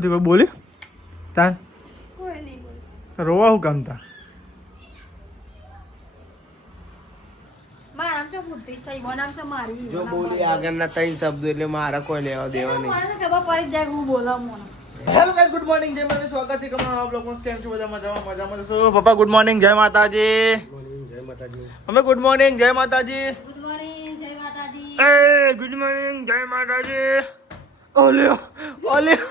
પછી કોઈ બોલ્યું તાર કોઈ નહીં બોલ. રોવા હું કામ તા મારા નામ છે બુદ્ધિ સહી નામ છે મારી જો બોલી આગળના ત્રણ શબ્દો એટલે મારા કોઈ લેવા દેવા નહીં. મને ખબર પડી જ જાય કે હું બોલાવ મને. હેલો ગાઈસ, ગુડ મોર્નિંગ, જય માતાજી, સ્વાગત છે તમારું આપ લોકો કેમ છો બધા મજામાં છો? પપ્પા ગુડ મોર્નિંગ, જય માતાજી. જય માતાજી. અમે ગુડ મોર્નિંગ, જય માતાજી. ગુડ મોર્નિંગ જય માતાજી. એ ગુડ મોર્નિંગ, જય માતાજી. ઓલ્યો ઓલ્યો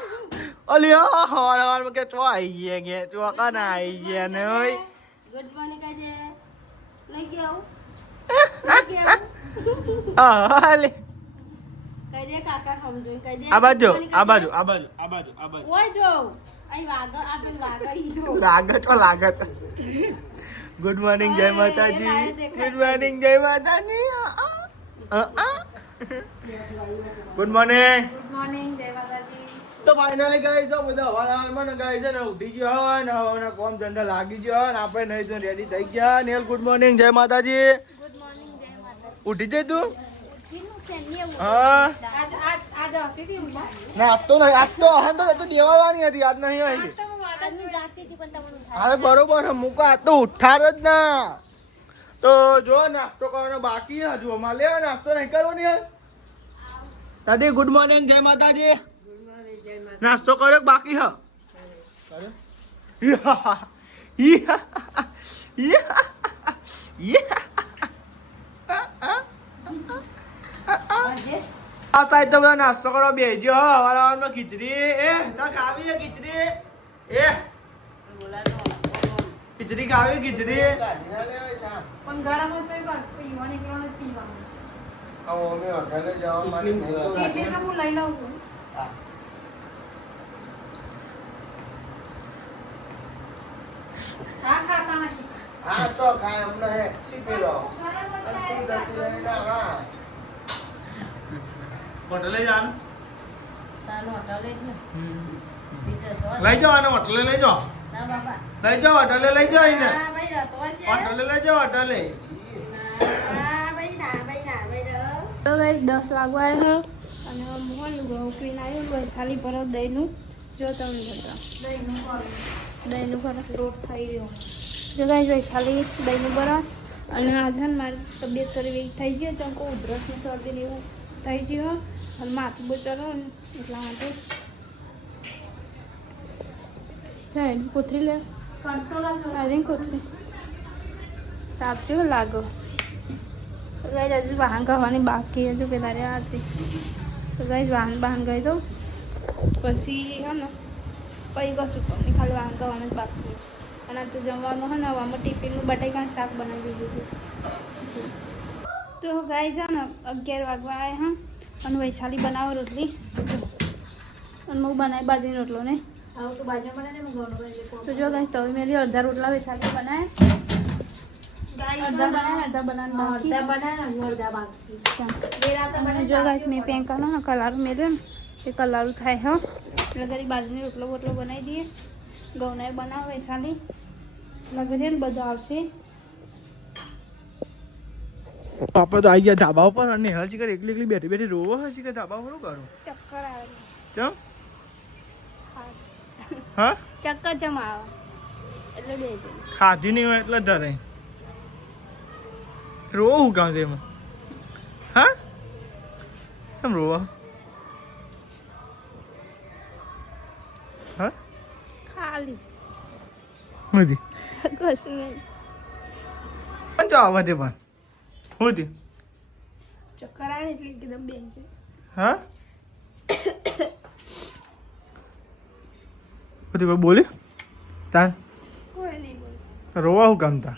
ઓલ્યો હવારમાં કે ચો આવી ગયા કે ચો કાના આવી ગયા ને ઓય ગુડ મોર્નિંગ કહેજે. લઈ ગયો લઈ ગયો હાલે કહી દે કાકા સમજો કહી દે. આ બાજુ આ બાજુ આ બાજુ આ બાજુ આ બાજુ ઓય જો અહીં વાગો આગળ લાગે ઈ જો. લાગત છો લાગત. ગુડ મોર્નિંગ, જય માતાજી. ગુડ મોર્નિંગ, જય માતાજી. Good morning. ગુડ મોર્નિંગ જય માતાજી. તો ફાઇનલી ગઈ જો બધા હવારમાં ને ગઈ છે ને ઉઠી ગયો હોય ને હવાના કામ ધંધા લાગી ગયો ને આપણે નહીં તો રેડી થઈ ગયા. નેલ ગુડ મોર્નિંગ, જય માતાજી. ગુડ મોર્નિંગ જય માતાજી. ઉઠી જઈ તું? કિનું છે ને એવું. હા આજ હતી તી ઉમા. ના આજ તો નહીં, આજ તો હે તો દેવાવાની હતી, આજ નહીં હોય આજ તો હું વાળાની જાતી હતી પણ તમને થાય. હવે બરોબર છે, મૂકો આજ તો ઉઠાર જ ના. તો જો નાસ્તો કરવાનો બાકી છે હજુ, અમારે લેવા નાસ્તો નહીં કરવો ને દાદી. ગુડ મોર્નિંગ, જય માતાજી. નાસ્તો કર્યો કે બાકી છે? આ સાઈડ તો બધા નાસ્તો કરવા બેજો. હવારમાં ખીચડી એ તા ખાવી છે ખીચડી? એ ખીચડી ખાવી ખીચડી? પણ ગરમ હોય તો પીવાની એકલો જ પીવાનું. એટલે તો હું લઈ લઉં છું. આ ખાતા નથી. હા તો કાંઈ હમણાં હે શીખી લો. હોટલે જવાનું તાનો હોટલે જ ને. બીજા જો. લઈ જાઓ આને હોટલે લઈ જાઓ. ના બાપા. લઈ જાઓ હોટલે લઈ જાઓ એને. હા ભાઈ રાતો છે. હોટલે લઈ જાઓ હોટલે. હા ભાઈ ના ભાઈ ના ભાઈ રો. તો ભાઈ 10 વાગવા આવ્યા અને મોહન ગયો પીને આવ્યો વૈશાલી પર દહીંનું જો તમે બધા દહીંનું પર લોટ થઈ રહ્યો. જો ગાઈસ વૈશાલી દહીંનું પર અને આજે ને મારી તબિયત થોડી વીક થઈ ગઈ તો કોઈ ઉધરસની શરદી ને એવું થઈ ગયું અને માથું બહુ ચલો ને એટલા માટે છે કોથરી લે કંટ્રોલ કોથરી સાચું લાગો. ગાઈસ હજુ વાહન કરવાની બાકી હજુ પેલા રે હતી તો ગાઈસ વાહન ગઈ તો પછી હે ને પછી કશું નહીં, ખાલી વાહન કરવાનું જ બાકી. અને આ તો જમવાનું હે ને આમાં ટિફિનનું બટાકાનું શાક બનાવી દીધું હતું. તો ગાઈસ છે ને 11 વાગવા આવ્યા હા અને વૈશાલી બનાવો રોટલી અને હું બનાવી બાજરી રોટલો ને આવું તો બાજુ બનાવે ને ઘણું. તો જો ગાઈસ તવી મેલી અડધા રોટલા વૈશાલી બનાવે, અડધા બનાવે જો ગાઈસ મેં પેંકાનો ને કલારું મેલ્યો ને એ કલારું થાય હા એટલે ઘરે બાજુની રોટલો બોટલો બનાવી દઈએ. ઘઉંના બનાવો વૈશાલી એટલે ઘરે ને બધું આવશે. આપણે તો આવી ગયા ધાબા ઉપર અને હજી કર એકલી એકલી બેઠી બેઠી રોવો હજી કે ધાબા ઉપર શું કરું? ચક્કર આવે ચમ હા ચક્કર ચમ આવે એટલે બે ખાધી નહીં હોય એટલે ધરે રોવો હું કામ છે એમાં? હા કેમ રોવા? હા ખાલી નથી કશું નહીં. પણ જો આવવા દે પણ હું થયું? ચક્કર આવે એટલે એકદમ બે છે. હા બધી કોઈ બોલ્યું તાર કોઈ નહીં બોલ. રોવા હું કામ તા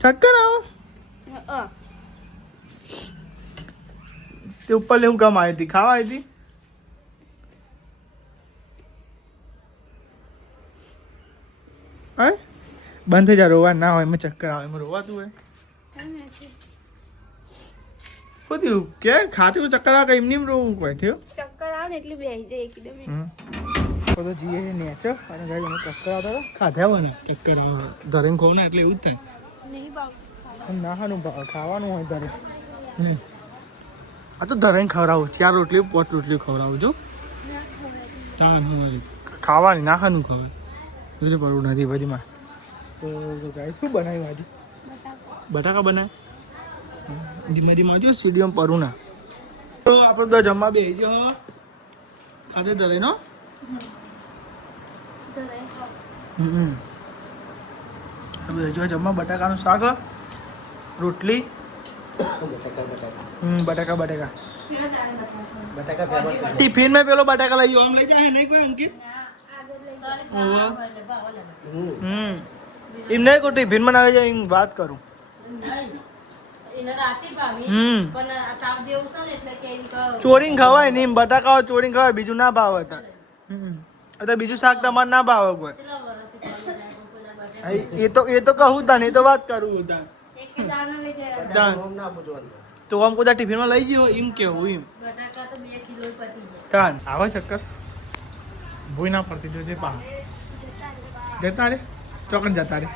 ચક્કર આવો તે ઉપર લેવું કામ આવી હતી? ખાવા આવી હતી? હા બંધ થઈ જા, રોવા ના હોય એમાં ચક્કર આવે એમાં રોવાતું હોય. શું થયું કે ખાતું ચક્કર આવે એમ નહીં રોવું કોઈ થયું? ચક્કર આવે ને એટલે બેસી જાય એકદમ. તો જીએ નેચર અને ગાય અમે ચક્કર આવતા હતા ખાધા હોય ને ચક્કર આવે ધરેન ખોવ ને એટલે એવું જ થાય. નહીં બાપ ના ખાવાનું ભાવ ખાવાનું હોય તારે આ તો ધરાઈને ખવડાવું 4 રોટલી 5 રોટલી ખવડાવું છું હા હું ખાવાની નાખાનું ખબર બીજું પડવું નથી બધીમાં તો ગાઈસ શું બનાવ્યું આજે બટાકા બનાવ્યા ધીમે ધીમે જો સીડીએમ પરું ના તો આપણે તો જમવા બેસી ગયો આજે ધરે નો જો જમવા બટાકાનું શાક રોટલી બટાકા ટિફિન માં પેલો બટાકા લઈ આમ લઈ જાય નહીં કોઈ અંકિત એમ નહીં કોઈ ટિફિન માં ના લઈ જાય વાત કરું ચોરીને ખવાય ને બટાકા ચોરીને ખવાય બીજું ના ભાવ હતા બીજું શાક તમારે ના ભાવે કોઈ એ તો કહું તા એ તો વાત કરું તો આમ કોઈ ટિફિન માં લઈ ગયો એમ કેવું એમ તાન આવે ચક્કર ભૂઈ ના પડતી જોજે પા જતા રે ચોકન જતા રે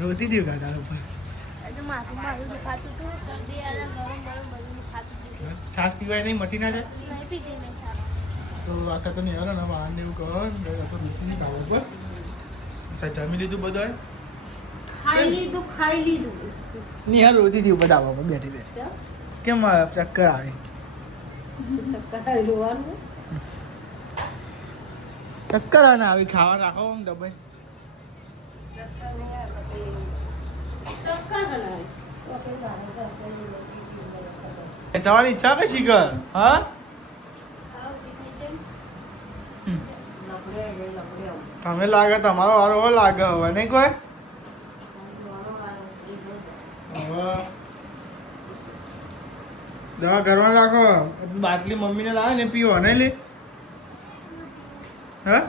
રોતી દઉં ગાડા ઉપર છાસ પીવાય નહીં મટી ના જાય તો આખા તો નહીં હાલો ને વાહન એવું કહો જમી લીધું બધું ખાઈ લીધું નહીં યાર રોતી થયું બધા બાબા બેઠી બેઠી કેમ ચક્કર આવે ચક્કર આવે ને આવી ખાવા રાખો આમ દબાઈ તમારી ઈચ્છા કશી કર હા તમે લાગે તમારો વારો હવે લાગે હવે નહીં કોઈ દવા ઘરમાં રાખો બાટલી મમ્મીને લાવે ને પીવો ને લે હા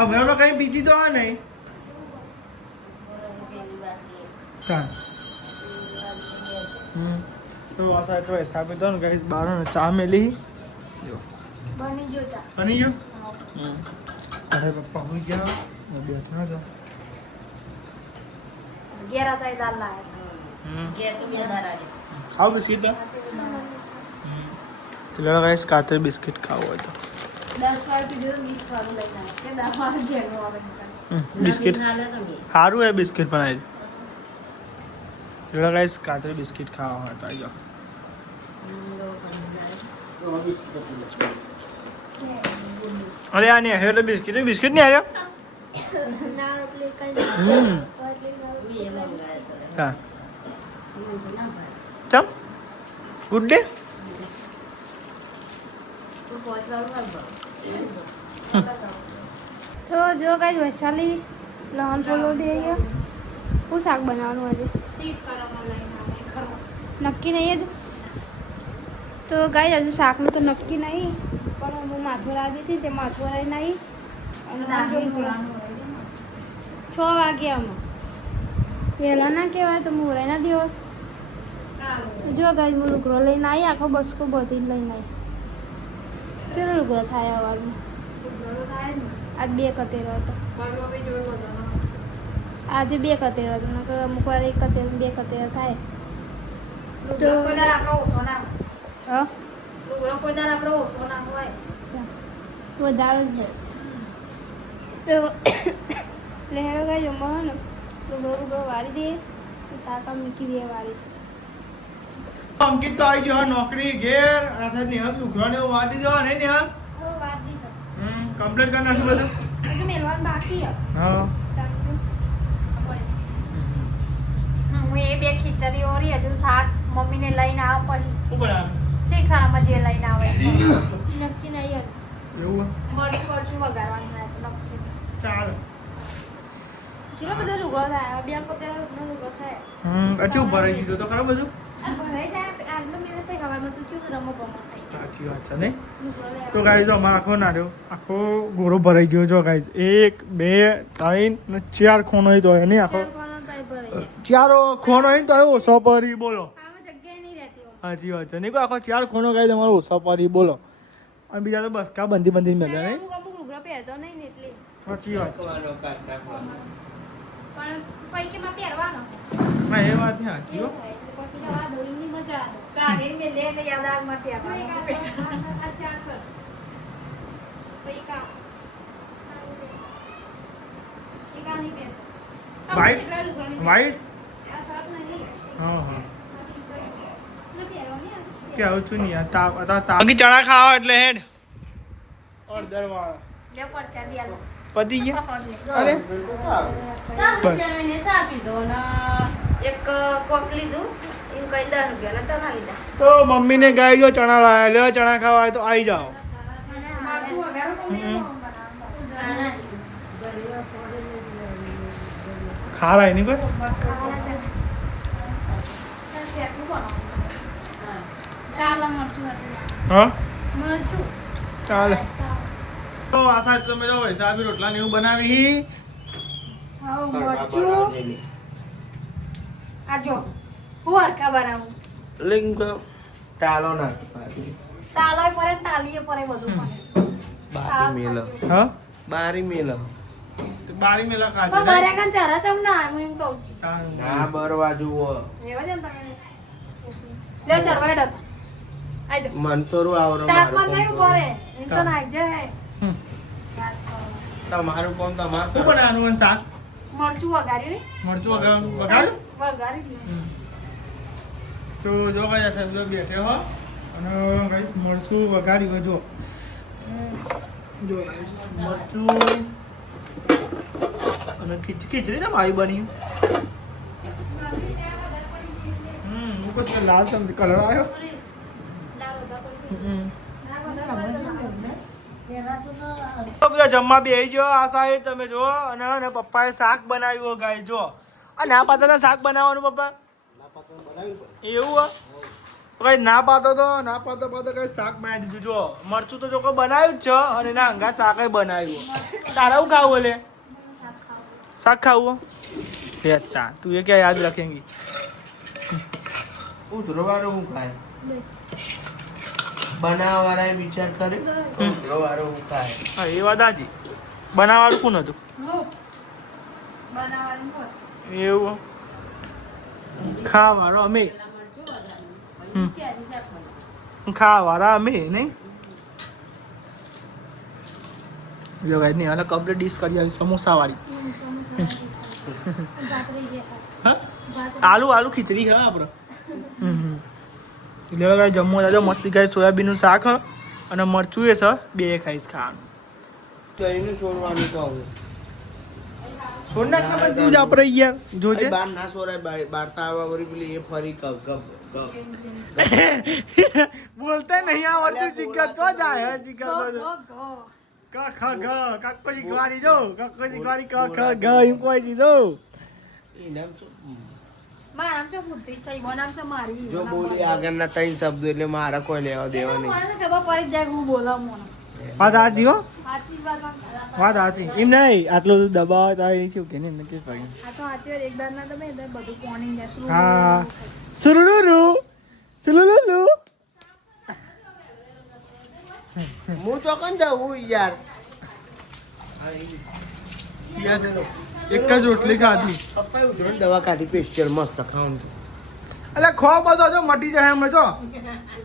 અમે કઈ પીતી તો આવે નહીં તો આ સાઈડ તો હિસાબ તો ને કઈ બાર ચા મેલી બની ગયો અરે પપ્પા હું ગયા બે ત્રણ જો ખાવ બિસ્કિટ ચલો ગાઈસ કાતર બિસ્કિટ ખાવ હોય તો 10 વાર પીજો 20 વાળું લઈને કે 10 વાર જેનો આવે બિસ્કિટ સારું હે બિસ્કિટ બનાવી ચલો ગાઈસ કાતર બિસ્કિટ ખાવા હોય તો આવી જાઓ અરે આ નહીં એટલે બિસ્કિટ નહીં આવ્યો હા ચમ ગુડ ડે તો જો કઈ વૈશાલી લહન પોલો દે શું શાક બનાવવાનું આજે નક્કી નહીં હજુ તો ગાય હજુ શાકનું તો નક્કી નહીં પણ હું માથું લાગી હતી તે માથું રાઈ નહીં અને 6 વાગ્યામાં વહેલા ના કહેવાય તો હું રાઈ ના દેવો જો ગાય હું લુગડો લઈને આવી આખો બસકો બધી લઈને આવી ચલો લુગડો થાય અવારમાં આજ 2 કતેરો હતો આજે 2 કતેરો હતો નકર અમુક વાર 1 કતેરો 2 કતેરો થાય તો હા વધારે જ તો લહેરો ગાય જમવા ને લુગડો વાળી દે તાકા મૂકી દે વાળી અંકિત તો આવી ગયો નોકરી ઘેર આ સાથે નિહાલ લુગડાને વાટી દેવા નહીં નિહાલ કમ્પ્લીટ કરી નાખ્યું બધું હજુ મેલવાનું બાકી હા હું એ 2 ખીચડી ઓરી હજુ શાક મમ્મીને લઈને આવ પછી શું બનાવે શેખામાં જે લઈને આવે નક્કી નહીં એવું મરચું વગાડવાનું હોય તો નક્કી ચાલ ચલો બધો લુગડો થાય 2 કતેરો લુગડો થાય અચૂક ભરાઈ દીધું તો ખરો બધું ભરાઈ જાય આટલો મેલે થઈ ખબરમાં તું ચૂ રમો બમો થઈ સાચી વાત છે નહીં તો ગાઈઝ જો અમારો આખો ના રહ્યો આખો ઘોડો ભરાઈ ગયો જો ગાઈઝ 1 2 3 ને 4 ખૂણો હોય તો નહીં આખો 4 ખૂણો હોય તો ઓછો પરી બોલો સાચી વાત છે નહીં કોઈ આખો 4 ખૂણો ગાઈઝ અમારો ઓછો પરી બોલો અને બીજા તો બસ કા બંધી મેળ્યા નહીં અમુક લુગડો પહેરતો નહીં ને એટલે સાચી વાત છે પણ પૈકીમાં પહેરવાનો હા એ વાત સાચી હો પછી આ દોરીની મજા વાઈટ હા હા કે આવું છું નહીં તાકી ચણા ખાવા એટલે હેડ ઓર્ડર વાળા પતી ગયા અરે એક કોક લીધું એમ કઈ 10 રૂપિયાના ચણા લીધા. તો મમ્મીને ગાય જો ચણા લાયા લે ચણા ખાવા હોય તો આવી જાઓ. ખારા એની કોઈ હા ચાલે તો આશા છે તમે જો વૈસાબી રોટલા ને એવું બનાવી લિંક ચાલો ના બારી મેલ હા બારી મેલ તો બારી મેલા ખાજે ના બરવા જુઓ મન થોડું આવરો તમારું કોણ તમારું શું બનાવવાનું શાક મરચું વગાડ્યું મરચું વગાડ્યું તો જો કઈ સમજો બેઠે હો અને કઈ મરચું વગાડ્યું જો જો ગાઈસ મરચું અને ખીચડી ને મારી બની ઉપર से लाल चमड़ी कलर आयो તો બધા જમવા બેહી ગયો આ સાઈડ તમે જો અને પપ્પાએ શાક બનાવ્યું ગાય જો આ ના પાતા શાક બનાવવાનું પપ્પા એવું કઈ ના પાતો કઈ શાક બનાવી દીધું જો મરચું તો જો બનાવ્યું જ છે અને એના અંગા શાક બનાવ્યું તારે શું ખાવું એટલે શાક ખાવું અચ્છા તું એ ક્યાં યાદ રખેંગી ઉધરવાળો હું ખાય બનાવવાળાએ વિચાર કર્યો ઉધરવાળો હું ખાય હા એ વાત હાજી બનાવવાનું કોણ હતું એવું ખાવાળો અમે ખાવાળા અમે નહીં જો ભાઈ નહીં અને કમ્પ્લીટ ડીશ કરી આવી સમોસા વાળી આલુ ખીચડી હા આપણે એટલે ભાઈ જમવા જાજો મસ્તી ખાઈ સોયાબીનનું શાક અને મરચું એ છે બે ખાઈશ ખાવાનું દહીંનું છોડવાનું કહું છોડ નાખ ને તું જ આપણે યાર જોજે બાર ના સોરાય બારતા આવવા વળી પેલી એ ફરી કપ બોલતા નહીં આવડતું જીગર તો જાય હે જીગર બધું ક ખ ગ કક્કો શીખવાડી જો કક્કો શીખવાડી ક ખ ગ એમ કોઈ દીધો એ નામ શું મારા નામ છે બુદ્ધિ છે ઈવો નામ છે મારી જો બોલી આગળના 3 શબ્દો એટલે મારા કોઈ લેવા દેવા નહીં મને ખબર પડી જાય હું બોલા મોનો વાત સાચી હો આશીર્વાદ વાત સાચી એમ નહીં આટલું દબાવ તો એ શું કે નહીં નક્કી પડી આ તો આચર એક દાર ના તમે બધું પોણી જાય હા સુરુરુરુ સુલુલુલુ હું ચોકન જાઉં યાર એક જ રોટલી ખાધી પપ્પાએ ઉધરણ દવા કાઢી પેસ્ચર મસ્ત ખાવાનું છે એટલે ખો બધો જો મટી જાય એમ જો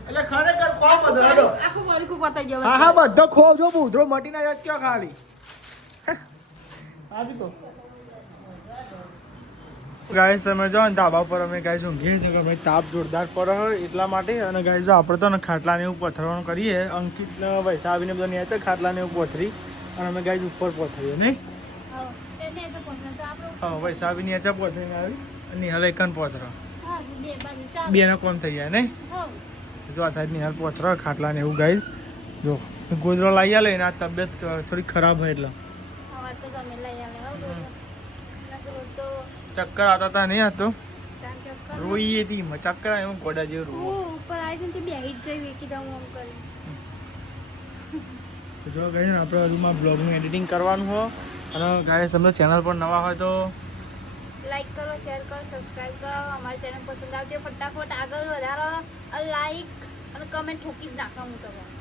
એટલે ખરેખર ખો બધો હેડો આખું વરખું પતાઈ ગયો હા બધો ખો જો બુધરો મટી ના જાય ક્યાં ખાલી આજી કો ગાઈસ તમે જો ને ધાબા પર અમે ગાઈસ ઊંઘીએ છીએ કે ભાઈ તાપ જોરદાર પડે હોય એટલા માટે અને ગાઈસ જો આપણે તો ને ખાટલાને એવું પથરવાનું કરીએ અંકિત ને પૈસા આવીને બધા ન્યા છે ખાટલાને એવું પથરી અને અમે ગાઈસ ઉપર પથરીએ નહીં હા પૈસા આવીને ન્યા પથરીને આવી અને નિહાલ એકન પથરો બે ના કોમ થઈ જાય નહીં જો આ સાઈડ નિહાલ પથરો ખાટલાને એવું ગાઈસ જો ગોદરો લાવી લે ને આ તબિયત થોડી ખરાબ હોય એટલે ચક્કર આવતા હતા નહીં હતો રોઈએ હતી ચક્કર આવ્યું ગોડા જેવું રોવું ઉપર આવી જઈને બેહી જ જઈ વેકી દઉં આમ કરી તો જો ગાઈસ આપણે હજુમાં બ્લોગનું એડિટિંગ કરવાનું હોય અને ગાઈસ તમને ચેનલ પર નવા હોય તો લાઈક કરો શેર કરો સબસ્ક્રાઇબ કરો અમારી ચેનલ પસંદ આવતી ફટાફટ આગળ વધારો લાઈક અને કમેન્ટ ઠોકી જ નાખવાનું તમારે